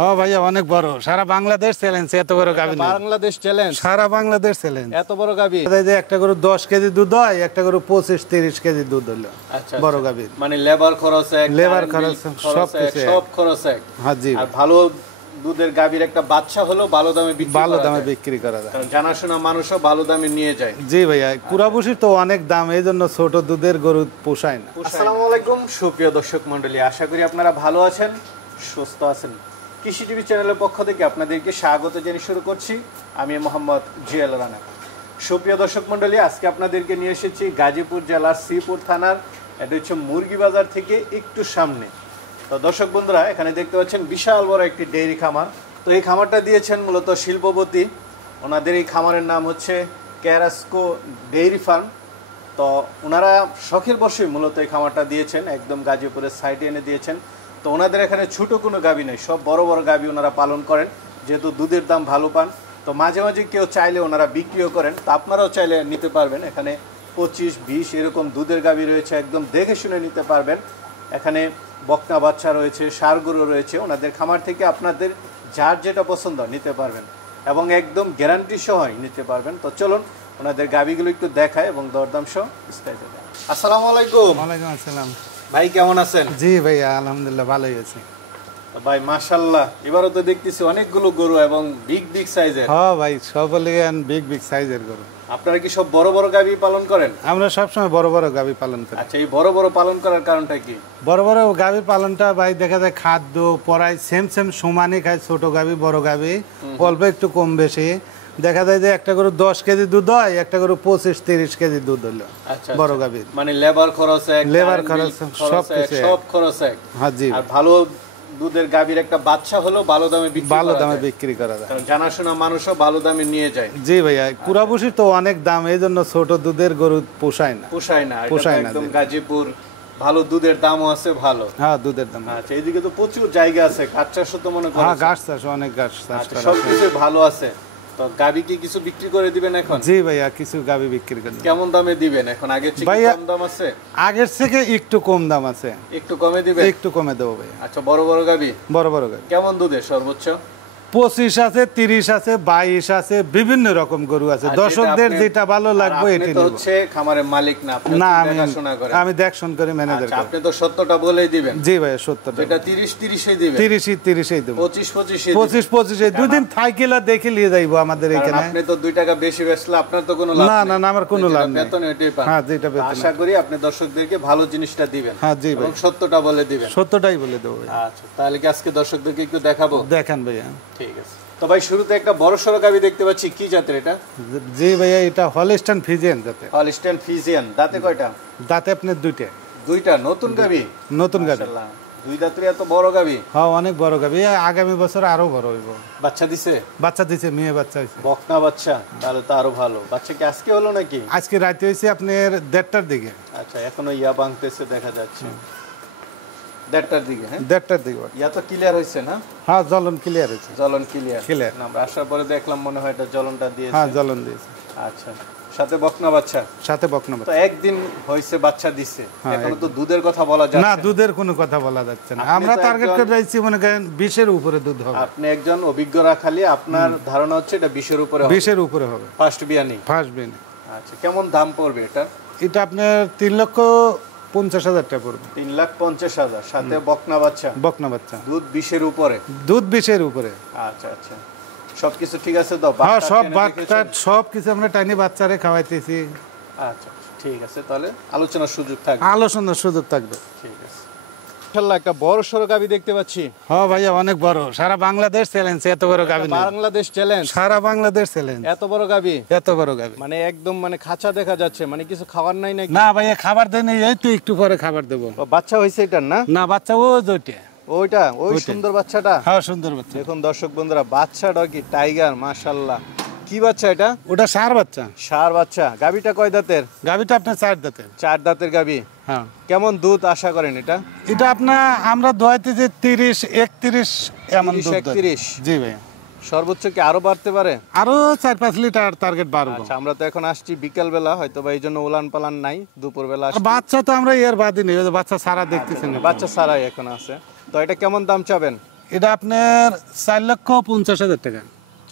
হ্যাঁ ভাইয়া অনেক বড়, সারা বাংলাদেশ চ্যালেঞ্জ। এত বড় গাভী নেই। বাংলাদেশ চ্যালেঞ্জ, সারা বাংলাদেশ চ্যালেঞ্জ। এত বড় গাভী। যে একটা গরু 10 কেজি দুধ হয়, একটা গরু 25-30 কেজি দুধ হলো। আচ্ছা, বড় গাভী মানে লেবার খরচ এক, লেবার খরচ সব কিছু সব খরচ এক। হ্যাঁ জি। আর ভালো দুধের গাভীর একটা বাচ্চা হলো ভালো দামে বিক্রি করা যায়। জানাশোনা মানুষও ভালো দামে নিয়ে যায়। জি ভাইয়া, কুরাবুশির তো অনেক দাম, এই জন্য ছোট দুধের গরু পোষায় না। আসসালামু আলাইকুম সুপ্রিয় দর্শক মণ্ডলী, আশা করি আপনারা ভালো আছেন, সুস্থ আছেন। কৃষি টিভি চ্যানেলের পক্ষ থেকে আপনাদেরকে স্বাগত জানিয়ে শুরু করছি। আমি মোহাম্মদ জিয়াল রানা। সুপ্রিয় দর্শক মণ্ডলী, আজকে আপনাদেরকে নিয়ে এসেছি গাজীপুর জেলার শ্রীপুর থানার, এটা হচ্ছে মুরগি বাজার থেকে একটু সামনে। তো দর্শক বন্ধুরা, এখানে দেখতে পাচ্ছেন বিশাল বড় একটি ডেইরি খামার। তো এই খামারটা দিয়েছেন মূলত শিল্পপতি, ওনাদের এই খামারের নাম হচ্ছে ক্যারাস্কো ডেইরি ফার্ম। তো ওনারা শখের বসে মূলত এই খামারটা দিয়েছেন, একদম গাজীপুরের সাইডে এনে দিয়েছেন। তো ওনাদের এখানে ছোট কোনো গাভী নেই, সব বড় বড় গাভী ওনারা পালন করেন, যেহেতু দুধের দাম ভালো পান। তো মাঝে মাঝে কেউ চাইলে ওনারা বিক্রিও করেন, তো আপনারাও চাইলে নিতে পারবেন। এখানে 25-20 এরকম দুধের গাভী রয়েছে, একদম দেখে শুনে নিতে পারবেন। এখানে বকনা বাচ্চা রয়েছে, ষাঁড় গরু রয়েছে। ওনাদের খামার থেকে আপনাদের যার যেটা পছন্দ নিতে পারবেন এবং একদম গ্যারান্টি সহ নিতে পারবেন। তো চলুন ওনাদের গাভীগুলো একটু দেখায় এবং দরদাম সহ বিস্তারিত দেয়। আসসালামু আলাইকুম। ওয়ালাইকুম আসসালাম। ভাই কেমন আছেন? জি ভাইয়া আলহামদুলিল্লাহ ভালোই আছি। ভাই মাশাআল্লাহ, এবারও তো দেখতেছি অনেকগুলো গরু এবং বিগ সাইজের। হ্যাঁ ভাই, সব বিগ সাইজের গরু। আপনারা কি সব বড় বড় গাভী পালন করেন? আমরা সবসময় বড় বড় গাভী পালন করি। আচ্ছা, এই বড় বড় পালন করার কারণটা কি? বড় বড় গাভী পালনটা ভাই দেখা যায় খাদ্য পরাই সেম সমানই খায়, ছোট গাভী বড় গাভী অল্প একটু কম বেশি। দেখা যায় যে একটা গরু 10 কেজি দুধ হয়, একটা গরু 25-30 কেজি দুধ হলো। আচ্ছা, বড় গাভী মানে লেবার খরচ এক, লেবার খরচ সব খরচ এক। হ্যাঁ জি। আর ভালো দুধের গাভীর একটা বাচ্চা হলো ভালো দামে বিক্রি করা যায়, জানাশোনা মানুষও ভালো দামে নিয়ে যায়। জি ভাইয়া, কুরাবুশির তো অনেক দাম, এই জন্য ছোট দুধের গরু পোষায় না। একদম গাজীপুর ভালো দুধের দামও আছে ভালো। হ্যাঁ, দুধের দাম। আচ্ছা, এইদিকে তো প্রচুর জায়গা আছে, ঘাস চাষ তো মনে করেন। হ্যাঁ, ঘাস চাষ অনেক ঘাস চাষ করা, সবকিছু ভালো আছে। তো গাভী কি কিছু বিক্রি করে দিবেন এখন? জি ভাইয়া, কিছু গাভী বিক্রি করে। কেমন দামে দিবেন এখন? আগের থেকে কম দাম আছে? আগের থেকে একটু কম দাম আছে। একটু কমে দিবেন? একটু কমে দেবো ভাইয়া। আচ্ছা, বড় বড় গাভী কেমন দুধের সর্বোচ্চ? 25 আছে, 30 আছে, 22 আছে, বিভিন্ন রকম গরু আছে। দর্শকদের যেটা ভালো লাগবে এটাই নিব। হচ্ছে খামারের মালিক না, আপনি দেখাশোনা করেন? আমি দেখাশোনা করি, ম্যানেজার। আপনি তো সত্যটা বলেই দিবেন। জি ভাইয়া, সত্যটা। এটা 30-30 দিবেন? 30-30 দেব। 25-25 দুই দিন সাইকেলে দেখে নিয়ে যাইবো আমাদের এখানে। আপনি তো 2 টাকা বেশি বেচলে আপনার তো কোনো লাভ না। না, আমার কোনো লাভ নেই। বেতন এটাই পান। হ্যাঁ, যেটা বেতন। আশা করি আপনি দর্শকদেরকে ভালো জিনিসটা দিবেন। হ্যাঁ জি ভাই, এবং সত্যটা বলে দিবেন। সত্যটাই বলে দেব ভাই। আচ্ছা, তাহলে কি আজকে দর্শকদেরকে একটু দেখাবো? দেখান ভাইয়া। ঠিক আছে। তো ভাই, শুরুতে একটা বড় সড়ো গাভী দেখতে পাচ্ছি, কি জাতের এটা? জি ভাইয়া, এটা হলস্টাইন ফ্রিজিয়ান জাতের। Holstein Friesian. দাঁতে কয়টা? দাঁতে আপনার দুইটা। নতুন গাভী? নতুন গাভী। মাশাআল্লাহ, 2 দাঁতের এত বড় গাভী? হ্যাঁ, অনেক বড় গাভী। আগামী বছর আরো বড় হইব। বাচ্চা দিছে? বাচ্চা দিছে, মেয়ে বাচ্চা হইছে। বকনা বাচ্চা? তাহলে তো আরো ভালো। বাচ্চা কি আজকে হলো নাকি? আজকে রাতে হইছে আপনার 1:30টার দিকে। আচ্ছা, এখনো ইয়া ভাঙতেছে দেখা যাচ্ছে। 1:30টার দিকে? হ্যাঁ, 1:30টার দিকে। ইয়া তো ক্লিয়ার হইছে না? হ্যাঁ, জ্বলন ক্লিয়ার হইছে। জ্বলন ক্লিয়ার না? আমরা আসার পরে দেখলাম মনে হয় এটা জ্বলনটা দিয়েছে। হ্যাঁ, জ্বলন দিয়েছে। আচ্ছা, সাথে বকনা বাচ্চা? সাথে বকনা বাচ্চা। তো একদিন হইছে বাচ্চা দিছে, এখনো তো দুধের কথা বলা যাচ্ছে না। দুধের কোনো কথা বলা যাচ্ছে না। আমরা টার্গেট করে রাখছি মনে করেন 20-এর উপরে দুধ হবে। আপনি একজন অভিজ্ঞ রাখালি, আপনার ধারণা হচ্ছে এটা 20-এর উপরে হবে। 20-এর উপরে হবে। ফার্স্ট বিয়ানি? ফার্স্ট বিয়ানি। আচ্ছা, কেমন দাম পড়বে এটা? এটা আপনার 3,50,000 টাকা পড়বে। 3,50,000 সাথে বকনা বাচ্চা। দুধ 20-এর উপরে? দুধ 20-এর উপরে। আচ্ছা, সবকিছু ঠিক আছে তো? হ্যাঁ, সবকিছু আমরা টাইনি বাচ্চারে খাওয়াইতেছি। আচ্ছা, ঠিক আছে, তাহলে আলোচনার সুযোগ থাকবে। ঠিক আছে। ইনশাআল্লাহ একটা বড় সড়ো গাভী দেখতে পাচ্ছি। হ্যাঁ ভাইয়া, অনেক বড়, সারা বাংলাদেশ চ্যালেঞ্জ। এত বড় গাভী নেই। বাংলাদেশ চ্যালেঞ্জ, সারা বাংলাদেশ চ্যালেঞ্জ। এত বড় গাভী? এত বড় গাভী মানে একদম মানে খাঁচা দেখা যাচ্ছে, মানে কিছু খাবার নাই নাকি? না ভাইয়া, খাবার দেয় নাই, এই তো একটু পরে খাবার দেব। বাচ্চা হইছে এটার? না, বাচ্চা ওই সুন্দর বাচ্চাটা? হ্যাঁ, সুন্দর বাচ্চা। দেখুন দর্শক বন্ধুরা, বাচ্চাটা কি টাইগার, মাশাআল্লাহ। কি বাচ্চা এটা? ওটা ষাঁড় বাচ্চা। গাভীটা কয় দাঁতের? গাভীটা আপনার 4 দাঁতের। 4 দাঁতের গাভী। হ্যাঁ। কেমন দুধ আশা করেন এটা? এটা আপনার আমরা দোয়াইতে যে 30-31 এমন দুধ। 31? জি ভাইয়া। সর্বোচ্চ কি আরো বাড়তে পারে? আরো 4-5 লিটার টার্গেট বাড়বে। আচ্ছা, আমরা তো এখন আসছি বিকাল বেলা, হয়তো বা এই জন্য উলান পালান নাই। দুপুর বেলা বাচ্চা তো আমরা এর বাদই নেই, বাচ্চা সারা দেখতেছেন। বাচ্চা সারাই এখন আছে। তো এটা কেমন দাম চাবেন? এটা আপনার 4,50,000 টাকা।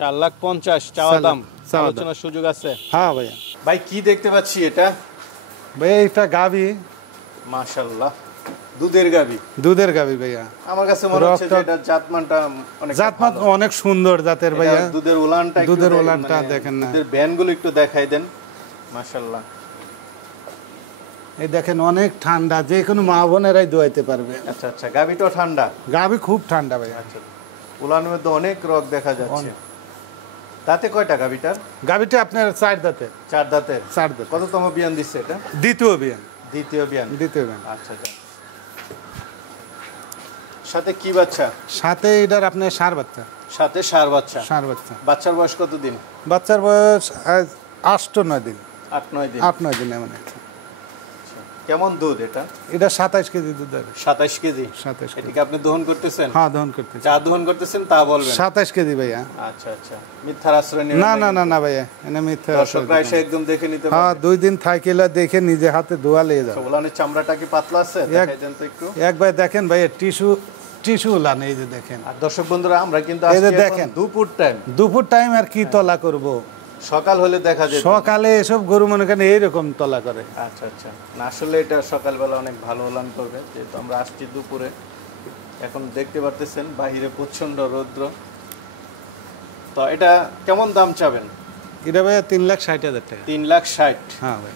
4,50,000 চাওয়া দাম, চাওয়া দাম। আলোচনার সুযোগ আছে। হ্যাঁ ভাইয়া। ভাই কি দেখতে পাচ্ছি এটা? ভাইয়া এটা গাভী, মাশাআল্লাহ দুধের গাবি। দুধের গাভী ভাইয়া। আমার কাছে মনে হচ্ছে যে এটা জাতমানটা অনেক জাতমান অনেক সুন্দর জাতের ভাইয়া। দুধের উলানটা একটু দুধের উলানটা দেখেন না। দুধের ব্যানগুলো একটু দেখাই দেন। মাশাআল্লাহ এই দেখেন অনেক ঠান্ডা, যে কোনো মা বোনেরাই দোয়াইতে পারবে। আচ্ছা আচ্ছা, গাবিটাও ঠান্ডা? গাভী খুব ঠান্ডা ভাইয়া। আচ্ছা, উলানের মধ্যে অনেক রগ দেখা যাচ্ছে। দাঁতে কয়টা গাবিটার? গাভীটা আপনার 4 দাঁতের। 4 দাঁতের। 4 দাঁত। কততম বিয়ান দিচ্ছে এটা? দ্বিতীয় বিয়ান। দ্বিতীয় বিয়ান। দ্বিতীয় বিয়ান। আচ্ছা আচ্ছা। সাথে কি বাচ্চা? সাথে এটার আপনার ষাঁড় বাচ্চা। সাথে ষাঁড় বাচ্চা। ষাঁড় বাচ্চা। বাচ্চার বয়স কতদিন? বাচ্চার বয়স 8-9 দিন। 8-9 দিন। 8-9 দিন এমন। কেমন দুধ এটা? এটা 27 কেজি দুধ দেবে। 27 কেজি। 27 কেজি। এটাকে আপনি দহন করতেছেন? হ্যাঁ দহন করতেছি। যা দহন করতেছেন তা বলবেন। 27 কেজি ভাইয়া। আচ্ছা আচ্ছা, মিথ্যার আশ্রয় নেবেন না না না না ভাইয়া, এনে মিথ্যা। দর্শকরা এসে একদম দেখে নিতে হ্যাঁ, পারবে। 2 দিন থাইকেলা দেখে নিজে হাতে ধোয়া লিয়ে যাও। উলানের চামড়াটা কি পাতলা আছে? দেখাই দেন তো একটু। একবার দেখেন ভাইয়া, টিস্যু উলান, এই যে দেখেন। আর দর্শক বন্ধুরা আমরা কিন্তু এই যে আজকে দেখেন। দুপুর টাইম। দুপুর টাইম আর কি তলা করব। সকাল হলে দেখা যায়। সকালে এসব গরু মনে করেন এইরকম তলা করে। আচ্ছা আচ্ছা, না আসলে এটা সকালবেলা অনেক ভালো উলান করবে, যেহেতু আমরা আসছি দুপুরে। এখন দেখতে পারতেছেন বাহিরে প্রচন্ড রৌদ্র। তো এটা কেমন দাম চাবেন? এটা ভাইয়া 3,60,000 টাকা। 3,60,000। হ্যাঁ ভাই।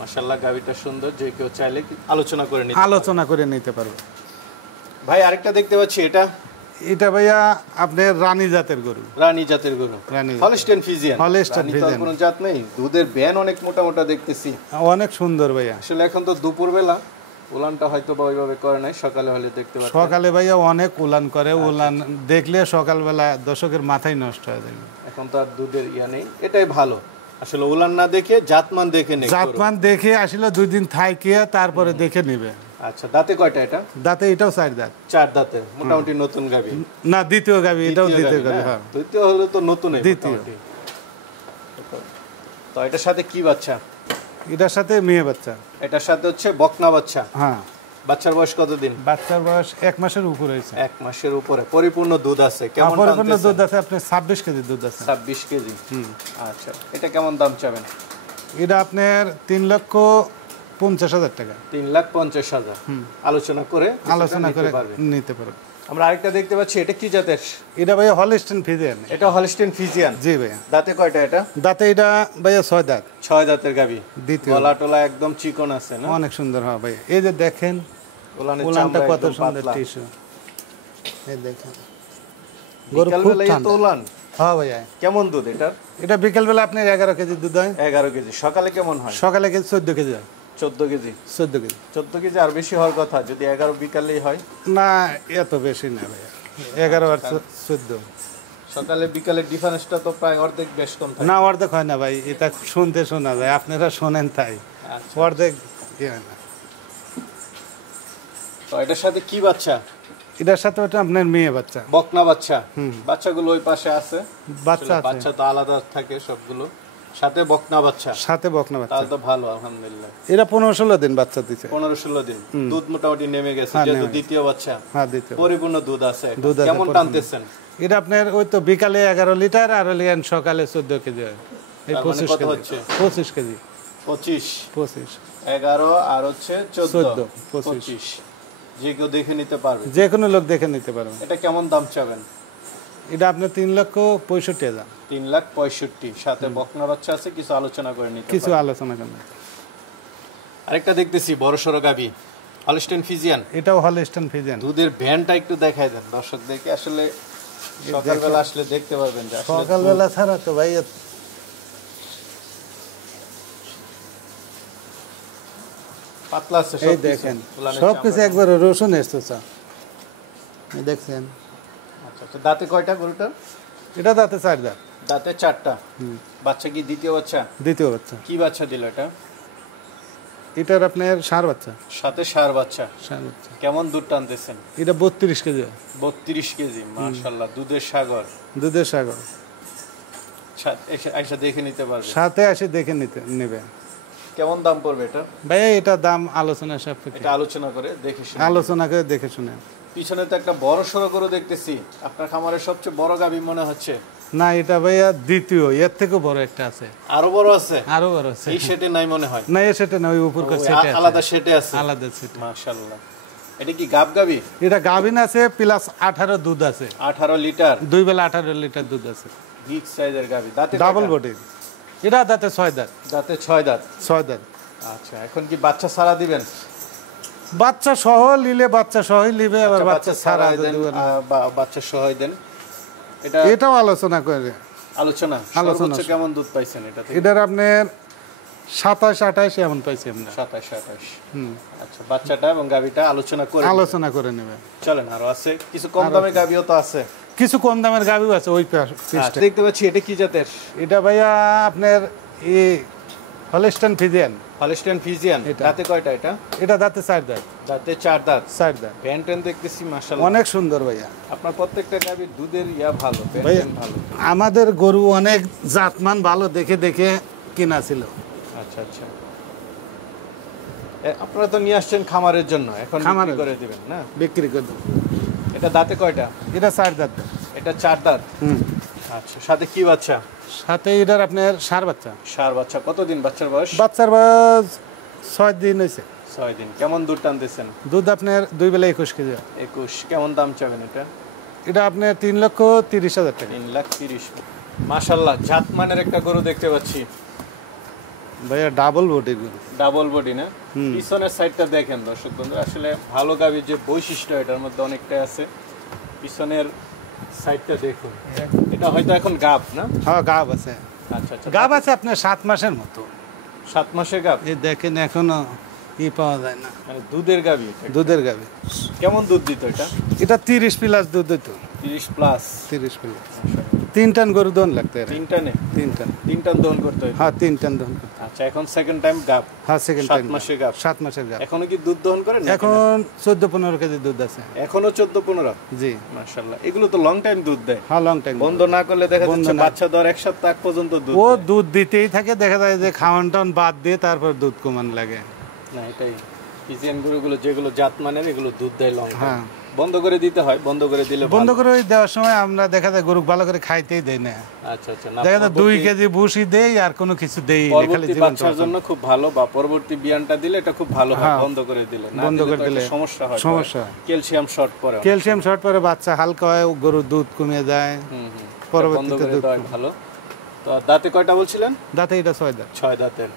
মাশাআল্লাহ গাবিটা সুন্দর, যে কেউ চাইলে আলোচনা করে নিতে আলোচনা করে নিতে পারবে। ভাই আরেকটা দেখতে পাচ্ছি, এটা এটা ভাইয়া আপনার রানী জাতের গরু। রানী জাতের গরু। রানী জাত। Holstein Friesian. হলস্টেইন রানী তো আর ফ্রিজিয়ান। কোনো জাত নেই। দুধের ব্যান অনেক মোটা মোটা দেখতেছি। অনেক সুন্দর ভাইয়া। আসলে এখন তো দুপুরবেলা, উলানটা হয়তো বা ওইভাবে করে নাই, সকালে হলে দেখতে পাচ্ছি। সকালে ভাইয়া অনেক উলান করে। উলান দেখলে সকালবেলা দর্শকের মাথায় নষ্ট হয়ে যাবে। এখন তো আর দুধের ইয়া নেই, এটাই ভালো। আসলে উলান না দেখে জাতমান দেখে নেই। জাতমান দেখে আসলে 2 দিন থাইকে তারপরে দেখে নেবে। আচ্ছা, দাঁতে কয়টা এটা? দাঁতে এটাও 4 দাঁত। 4 দাঁতে, মোটামুটি নতুন গাবি। না, দ্বিতীয় গাবি, এটাও দ্বিতীয় গাবি। না? হ্যাঁ, দ্বিতীয় হলে তো নতুনই দ্বিতীয়। মোটামুটি। তো এটার সাথে কি বাচ্চা? এটার সাথে মেয়ে বাচ্চা। এটার সাথে হচ্ছে বকনা বাচ্চা। হ্যাঁ। বাচ্চার বয়স কতদিন? বাচ্চার বয়স 1 মাসের উপর হয়েছে। 1 মাসের উপরে। পরিপূর্ণ দুধ আছে? কেমন পরিপূর্ণ টানতেছে? দুধ আছে আপনার 26 কেজি দুধ আছে। 26 কেজি। আচ্ছা, এটা কেমন দাম চাবেন? এটা আপনার 3,50,000 টাকা। 3,50,000। আলোচনা করে আলোচনা নিতে করে পারবে। নিতে পারবে। আমরা আরেকটা দেখতে পাচ্ছি, এটা কি জাতের? এটা ভাইয়া হলস্টেইন ফ্রিজিয়ান। এটা হলস্টেইন ফ্রিজিয়ান। জি ভাইয়া। দাঁতে কয়টা এটা? দাঁতে এটা ভাইয়া 6 দাঁত। 6 দাঁতের গাবি। দ্বিতীয়। গলা টলা একদম চিকন আছে না? অনেক সুন্দর। হ্যাঁ ভাইয়া, এই যে দেখেন উলানের উলানটা চামড়া কত একদম সুন্দর পাতলা। টিস্যু। এই দেখেন গরু খুব বিকালবেলা এই তো ঠান্ডা। উলান। হ্যাঁ ভাইয়া। কেমন দুধ এটার? এটা বিকেলবেলা আপনার 11 কেজি দুধ হয়। 11 কেজি। সকালে কেমন হয়? সকালে কেজি 14 কেজি হয়। 14 কেজি। 14 কেজি। 14 কেজি আর বেশি হওয়ার কথা, যদি 11 বিকালেই হয়। না, এত বেশি না ভাইয়া, 11 আর 14। সকালে বিকালের ডিফারেন্সটা তো প্রায় অর্ধেক, বেশ কম থাকে। না, অর্ধেক হয় না ভাই, এটা শুনতে শোনা যায়, আপনারা শোনেন তাই। আচ্ছা। অর্ধেক ইয়ে হয় না। তো এটার সাথে কি বাচ্চা? এটার সাথে ওটা আপনার মেয়ে বাচ্চা। বকনা বাচ্চা। বাচ্চাগুলো ওই পাশে আছে। বাচ্চা আসলে আছে। বাচ্চা তো আলাদা থাকে সবগুলো, সাথে বকনা বাচ্চা। সাথে বকনা বাচ্চা। তাহলে তো ভালো, আলহামদুলিল্লাহ। এরা 15-16 দিন বাচ্চা দিচ্ছে। 15-16 দিন। দুধ মোটামুটি নেমে গেছে, হ্যাঁ, যেহেতু নেমে দ্বিতীয় বাচ্চা। হ্যাঁ, দ্বিতীয়। পরিপূর্ণ দুধ আছে এখন। দুধ আছে, কেমন পরিপূর্ণ। টানতেছেন? এটা আপনার ওই তো বিকালে 11 লিটার আর লিয়ান সকালে 14 কেজি হয়। এই তার মানে 25 কত কেজি হচ্ছে? 25 কেজি। 25 25 11 আর হচ্ছে 14 25 25। যে কেউ দেখে নিতে পারবে। যে কোনো লোক দেখে নিতে পারবে। এটা কেমন দাম চাবেন? এটা আপনার 3,65,000। 3,65,000। সাথে বকনা বাচ্চা আছে, কিছু আলোচনা করে নিতে কিছু পারবে। আলোচনা করবে। আরেকটা দেখতেছি বড় সড়ো গাবি, হলস্টেইন ফ্রিজিয়ান। এটাও হলস্টেইন ফ্রিজিয়ান। দুধের ভ্যানটা একটু দেখাই দেন দর্শকদেরকে, আসলে সকালবেলা আসলে দেখতে পারবেন যে আসলে সকালবেলা ছাড়া তো ভাই পাতলা আছে এই সবকিছু। দেখেন উলানের সবকিছু চামড়া। একবার রসুন এসছে চা। এই দেখছেন আচ্ছা আচ্ছা, দাঁতে কয়টা গরুটা? এটা দাঁতে 4 দাঁত। দাঁতে 4টা। বাচ্চা কি দ্বিতীয় বাচ্চা? দ্বিতীয় বাচ্চা। কি বাচ্চা দিল এটা? এটার আপনার ষাঁড় বাচ্চা। সাথে ষাঁড় বাচ্চা। ষাঁড় বাচ্চা। কেমন দুধ টানতেছেন? এটা 32 কেজি হয়। 32 কেজি। মাশাআল্লাহ, দুধের সাগর। দুধের সাগর। আইসা দেখে নিতে পারবে। সাথে এসে দেখে নেবে। কেমন দাম পড়বে এটা? ভাইয়া এটা দাম আলোচনা সাপেক্ষে। এটা আলোচনা করে দেখে শুনে। আলোচনা করে দেখে শুনে। পিছনে তো একটা বড় সড়ো গরু দেখতেছি, আপনার খামারের সবচেয়ে বড় গাভী মনে হচ্ছে। না এটা ভাইয়া দ্বিতীয়, এর থেকে বড় একটা আছে। আরো বড় আছে? আরো বড় আছে। এই সেটে নাই মনে হয়। না এই সেটে না, ওই উপরকার সেটে আছে। আলাদা সেটে আছে। আলাদা সেটে। মাশাআল্লাহ। এটা কি গাব গাভী? এটা গাভিন আছে প্লাস 18 দুধ আছে। 18 লিটার? দুই বেলা 18 লিটার দুধ আছে। বিগ সাইজের গাভী। দাঁতে ডাবল বডি। এটা দাঁতে 6 দাঁত। দাঁতে 6 দাঁত। 6 দাঁত। আচ্ছা, এখন কি বাচ্চা ছাড়া দিবেন? বাচ্চা সহ নিলে বাচ্চা সহই নিবে, আবার বাচ্চা ছাড়া দেন, বাচ্চা সহ দেন। এটাও আলোচনা করে। আলোচনা সর্বোচ্চ কেমন দুধ পাইছেন এটা থেকে? এটার আপনার 27 28 এমন পাইছি আমরা। 27 28। আচ্ছা, বাচ্চাটা এবং গাভীটা আলোচনা করে নেবে। চলেন, আরো আছে কিছু কম দামে গাভীও তো আছে। কিছু কম দামের গাভীও আছে ওই আচ্ছা, দেখতে পাচ্ছি। এটা কি জাতের? এটা ভাইয়া আপনার এই হলস্টাইন ফ্রিজিয়ান। Holstein Friesian. দাঁতে কয়টা এটা? এটা দাঁতে 4 দাঁত। দাঁতে 4 দাঁত। 4 দাঁত। প্যান্টেন দেখতেছি মাশাআল্লাহ অনেক সুন্দর ভাইয়া। আপনার প্রত্যেকটা গাভীর দুধের ভালো, প্যান্টেন ভালো। আমাদের গরু অনেক জাতমান ভালো দেখে দেখে কিনা ছিল। আচ্ছা আচ্ছা, আপনারা তো নিয়ে আসছেন খামারের জন্য, এখন বিক্রি করে দিবেন না? বিক্রি করে দেব। এটা দাঁতে কয়টা? এটা 4 দাঁত। এটা 4 দাঁত। আচ্ছা, সাথে কি বাচ্চা? সাথে এটার আপনার ষাঁড় বাচ্চা। ষাঁড় বাচ্চা। কতদিন বাচ্চার বয়স? বাচ্চার বয়স 6 দিন হয়েছে। 6 দিন। কেমন দুধ টানতেছেন? দুধ আপনার দুই বেলা 21 কেজি। 21। কেমন দাম চাবেন এটা? এটা আপনার 3,30,000 টাকা। 3,30,000। মাশাআল্লাহ, জাতমানের একটা গরু দেখতে পাচ্ছি ভাইয়া। ডাবল বডি গরু। ডাবল বডি না? পিছনের সাইডটা দেখেন দর্শক বন্ধু, আসলে ভালো গাভীর যে বৈশিষ্ট্য এটার মধ্যে অনেকটাই আছে। পিছনের সাইডটা দেখুন। এটা হয়তো এখন গাব না? হ্যাঁ, গাব আছে। আচ্ছা আচ্ছা, গাব আছে আপনার 7 মাসের মতো। 7 মাসের গাব? এই দেখেন এখনো পাওয়া যায় না, মানে দুধের গাভী। দুধের গাভী। কেমন দুধ দিত এটা? এটা 30 প্লাস দুধ দিত। 30 প্লাস? 30 প্লাস। 3 টন গরু দহন লাগতে। 3 টনে? 3 টন দহন করতে হয়? হ্যাঁ, 3 টন দহন করতে। আচ্ছা, এখন সেকেন্ড টাইম গাব? হ্যাঁ, সেকেন্ড টাইম। 7 মাসের গাব। 7 মাসের গাব। এখনো কি দুধ দহন করে? এখন 14-15 কেজি দুধ আছে। এখনো 14-15? জি। মাশাআল্লাহ, এগুলো তো লং টাইম দুধ দেয়। হ্যাঁ, লং টাইম। বন্ধ না করলে দেখা যাচ্ছে বাচ্চা দেওয়ার 1 সপ্তাহ আগ পর্যন্ত দুধ ও দুধ দিতেই থাকে। দেখা যায় যে খাওয়ান টাওয়ান বাদ দিয়ে তারপর দুধ কমান লাগে না। এটাই ফ্রিজিয়ান গরুগুলো যেগুলো জাতমানের, এগুলো দুধ দেয় লং। হ্যাঁ, বন্ধ করে দিতে হয়। বন্ধ করে দিলে বন্ধ করে দেওয়ার সময় আমরা দেখা যায় গরু ভালো করে খাইতেই দেই না। আচ্ছা আচ্ছা, দেখা যায় 2 কেজি ভুসি দেই আর কোনো কিছু দেই না, খালি জীবন বাচ্চার জন্য খুব ভালো, বা পরবর্তী বিয়ানটা দিলে এটা খুব ভালো হয়। বন্ধ করে দিলে না, বন্ধ করে দিলে সমস্যা হয়। ক্যালসিয়াম শর্ট পড়ে। ক্যালসিয়াম শর্ট পড়ে, বাচ্চা হালকা হয়, গরুর দুধ কমে যায়। পরবর্তীতে দুধ ভালো। তো দাঁতে কয়টা বলছিলেন? দাঁতে এটা 6 দাঁত। 6 দাঁতের।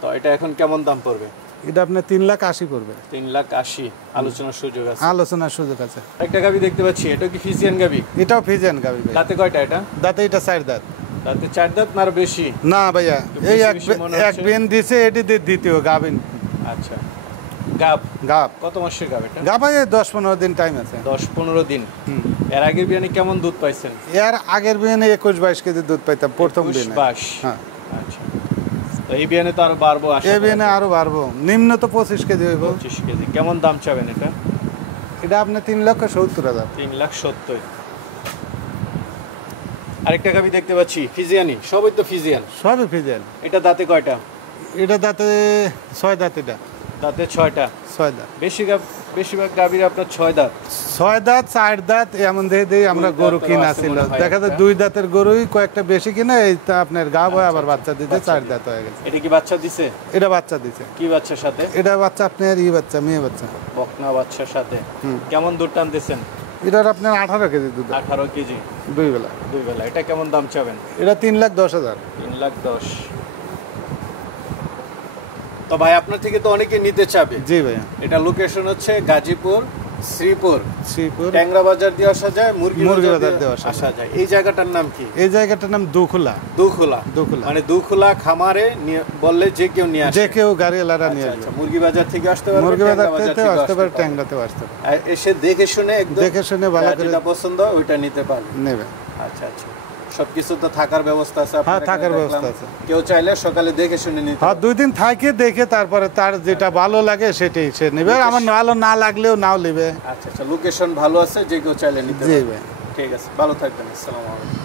তো এটা এখন কেমন দাম পড়বে? এটা আপনার 3,80,000 পড়বে। 3,80,000। আলোচনার সুযোগ আছে? আলোচনার সুযোগ আছে। একটা গাভী দেখতে পাচ্ছি, এটা কি ফ্রিজিয়ান গাভী? এটাও ফ্রিজিয়ান গাভী। দাঁতে কয়টা এটা? দাঁতে এটা 4 দাঁত। দাঁতে 4 দাঁত না আর বেশি? না ভাইয়া, এই এক বেন দিছে, এটি দ্বিতীয় গাভী। আচ্ছা, গাব। গাব কত মাসের গাব এটা? গাব 10-15 দিন টাইম আছে। 10-15 দিন। এর আগের বিয়ানে কেমন দুধ পাইছেন? এর আগের বিয়ানে 21-22 কেজি দুধ পাইতাম প্রথম দিনে। 22। হ্যাঁ। আচ্ছা, তো এই বিয়ানে তো আরো বাড়বো? এই বিয়ানে আরো বাড়বো, নিম্ন তো 25 কেজি হইব। 25 কেজি। কেমন দাম চাবেন এটা? এটা আপনি 3,70,000। 3,70,000। আরেকটা গাভী দেখতে পাচ্ছি, ফ্রিজিয়ানি। সবই তো ফ্রিজিয়ান? সবই ফ্রিজিয়ান। এটা দাঁতে কয়টা? এটা দাঁতে 6 দাঁত। এটা দাঁতে 6টা। 6 দাঁত। বেশিরভাগ গাভীর আপনার 6 দাঁত। 6 দাঁত 4 দাঁত এমন দিয়ে আমরা গরু কিনা ছিল। দেখা যায় 2 দাঁতের গরুই কয়েকটা বেশি কিনা, এইটা আপনার গাব হয়, আবার বাচ্চা দিতে 4 দাঁত হয়ে গেছে। এটা কি বাচ্চা দিছে? এটা বাচ্চা দিছে। কি বাচ্চার সাথে? এটা বাচ্চা আপনার বাচ্চা, মেয়ে বাচ্চা, বকনা বাচ্চার সাথে। কেমন দুধ টানতেছেন? এটার আপনার 18 কেজি দুধ। 18 কেজি। দুই বেলা। এটা কেমন দাম চাবেন? এটা 3,10,000। 3,10,000। তো ভাই, আপনার থেকে তো অনেকে নিতে চাবে। জি ভাইয়া। এটা লোকেশন হচ্ছে গাজীপুর, শ্রীপুর ট্যাংরা বাজার দিয়ে আসা যায়, মুরগি বাজার দিয়ে আসা যায়। এই জায়গাটার নাম কি? এই জায়গাটার নাম দুখুলা। মানে দুখুলা খামারে বললে যে কেউ নিয়ে আসে, যে কেউ গাড়িওয়ালারা নিয়ে আসবে। মুরগি বাজার থেকে আসতে পারবে, মুরগি বাজার থেকে আসতে পারবে, ট্যাংরাতেও আসতে পারবে। এসে দেখে শুনে ভালো করে যেটা পছন্দ ওইটা নিতে পারবে, নেবে। আচ্ছা আচ্ছা, সবকিছু তো থাকার ব্যবস্থা আছে? হ্যাঁ, থাকার ব্যবস্থা আছে। কেউ চাইলে সকালে দেখে শুনে নিতে। হ্যাঁ, 2 দিন থাকে, দেখে তারপরে তার যেটা ভালো লাগে সেটাই সে নেবে। আমার ভালো না লাগলেও নাও নেবে। আচ্ছা আচ্ছা, লোকেশন ভালো আছে, যে কেউ চাইলে নিতে পারবে। ঠিক আছে, ভালো থাকবেন। আসসালামু আলাইকুম।